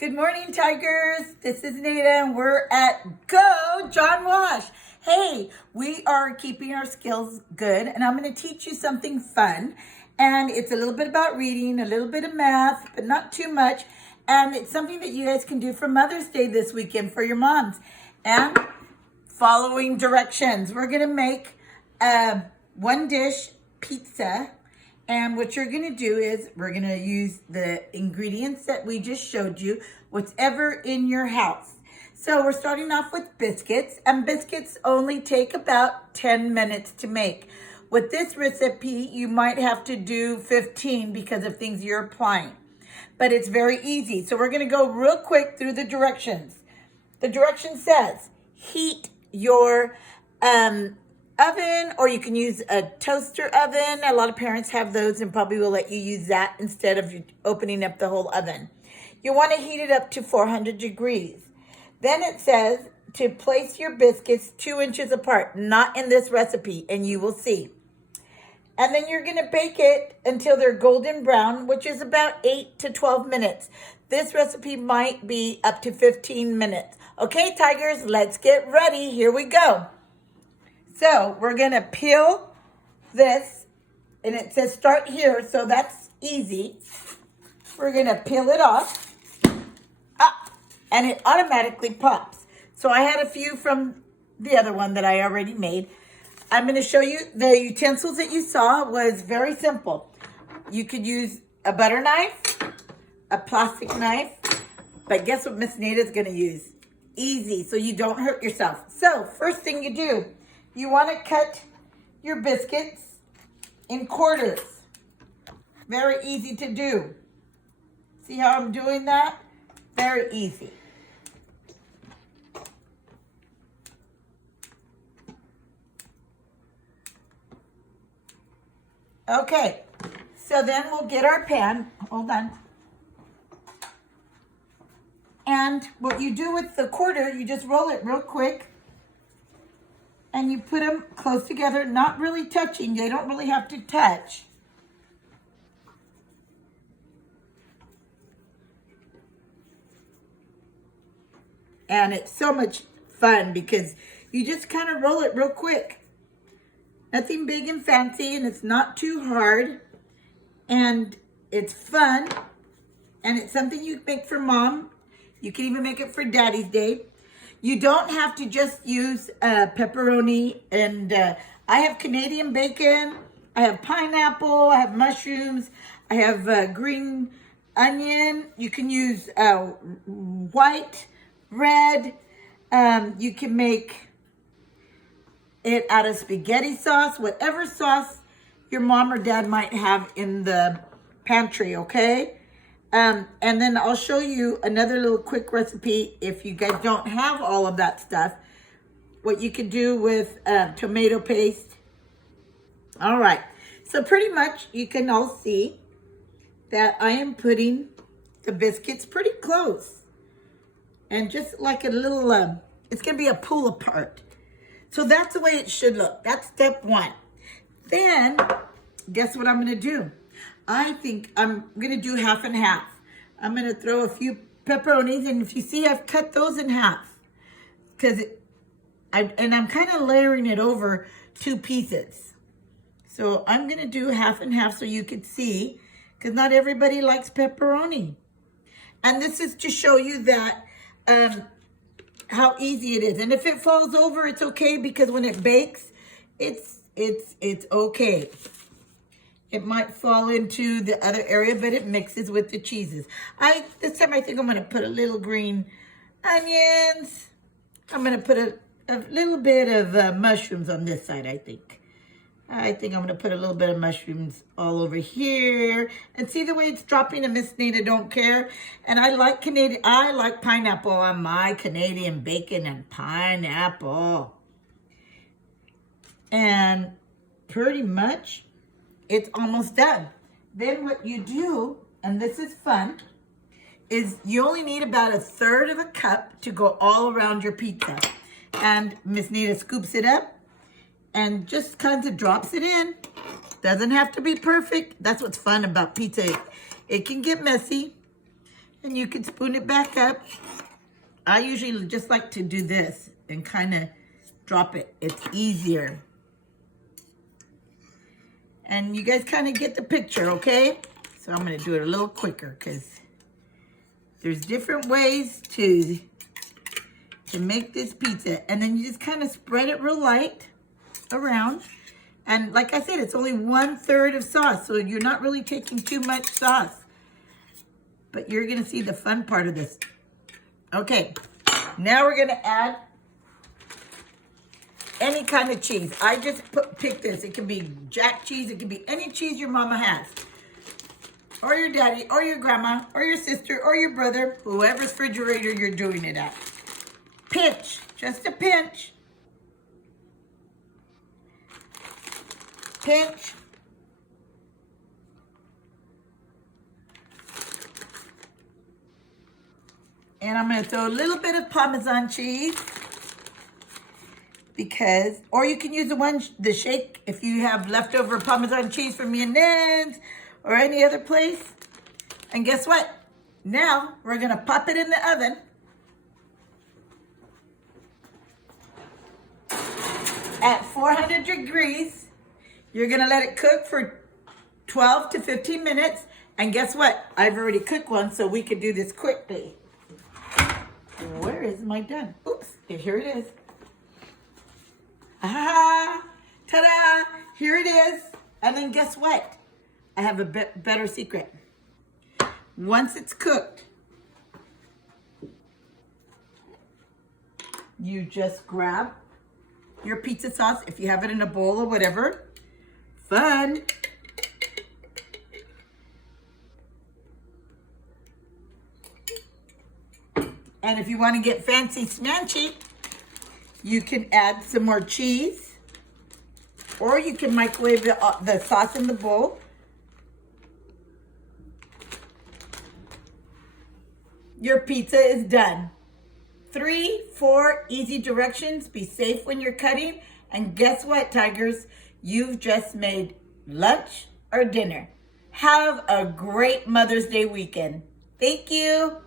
Good morning, Tigers. This is Neida, and we're at Go John Wash. Hey, we are keeping our skills good, and I'm going to teach you something fun. And it's a little bit about reading, a little bit of math, but not too much. And it's something that you guys can do for Mother's Day this weekend for your moms. And following directions, we're going to make one dish pizza. And what you're going to do is we're going to use the ingredients that we just showed you, whatever in your house. So we're starting off with biscuits, and biscuits only take about 10 minutes to make. With this recipe, you might have to do 15 because of things you're applying. But it's very easy. So we're going to go real quick through the directions. The direction says heat your oven, or you can use a toaster oven. A lot of parents have those and probably will let you use that instead of opening up the whole oven. You want to heat it up to 400 degrees. Then it says to place your biscuits 2 inches apart, not in this recipe, and you will see. And then you're going to bake it until they're golden brown, which is about 8 to 12 minutes. This recipe might be up to 15 minutes. Okay, Tigers, let's get ready. Here we go. So we're going to peel this, and it says start here, so that's easy. We're going to peel it off, and it automatically pops. So I had a few from the other one that I already made. I'm going to show you the utensils that you saw was very simple. You could use a butter knife, a plastic knife, but guess what Miss Neida is going to use? Easy, so you don't hurt yourself. So first thing you do, you want to cut your biscuits in quarters. Very easy to do. See how I'm doing that? Very easy. Okay, so then we'll get our pan. Hold on. And what you do with the quarter, you just roll it real quick. And you put them close together, not really touching. They don't really have to touch. And it's so much fun because you just kind of roll it real quick. Nothing big and fancy, and it's not too hard. And it's fun. And it's something you make for mom. You can even make it for Daddy's Day. You don't have to just use pepperoni, and I have Canadian bacon, I have pineapple, I have mushrooms, I have green onion. You can use white, red. You can make it out of spaghetti sauce, whatever sauce your mom or dad might have in the pantry, okay? And then I'll show you another little quick recipe if you guys don't have all of that stuff, what you can do with tomato paste. All right, so pretty much you can all see that I am putting the biscuits pretty close. And just like a little, it's going to be a pull apart. So that's the way it should look. That's step one. Then, guess what I'm going to do? I think I'm going to do half and half. I'm going to throw a few pepperonis, and if you see, I've cut those in half. And I'm kind of layering it over 2 pieces. So I'm going to do half and half so you can see, because not everybody likes pepperoni. And this is to show you that how easy it is. And if it falls over, it's okay, because when it bakes, it's okay. It might fall into the other area, but it mixes with the cheeses. This time I think I'm going to put a little green onions. I'm going to put a little bit of mushrooms on this side, I think. I think I'm going to put a little bit of mushrooms all over here. And see the way it's dropping, and Miss Neida don't care. And I like pineapple on my Canadian bacon and pineapple. And pretty much it's almost done. Then what you do, and this is fun, is you only need about 1/3 of a cup to go all around your pizza. And Miss Neida scoops it up and just kind of drops it in. Doesn't have to be perfect. That's what's fun about pizza. It can get messy. And you can spoon it back up. I usually just like to do this and kind of drop it. It's easier. And you guys kind of get the picture, okay? So I'm going to do it a little quicker because there's different ways to make this pizza. And then you just kind of spread it real light around. And like I said, it's only 1/3 of sauce, so you're not really taking too much sauce. But you're going to see the fun part of this. Okay, now we're going to add any kind of cheese. I just pick this. It can be jack cheese. It can be any cheese your mama has. Or your daddy, or your grandma, or your sister, or your brother, whoever's refrigerator you're doing it at. Pinch, just a pinch. Pinch. And I'm going to throw a little bit of Parmesan cheese. Because, or you can use the shake if you have leftover Parmesan cheese from Mianen's or any other place. And guess what? Now we're going to pop it in the oven. At 400 degrees. You're going to let it cook for 12 to 15 minutes. And guess what? I've already cooked one, so we can do this quickly. Where is my done? Oops, here it is. Ah, ta-da, here it is. And then guess what? I have a better secret. Once it's cooked, you just grab your pizza sauce, if you have it in a bowl or whatever. Fun. And if you want to get fancy smanchy, you can add some more cheese, or you can microwave the sauce in the bowl. Your pizza is done. 3, 4 easy directions. Be safe when you're cutting. And guess what, Tigers? You've just made lunch or dinner. Have a great Mother's Day weekend. Thank you.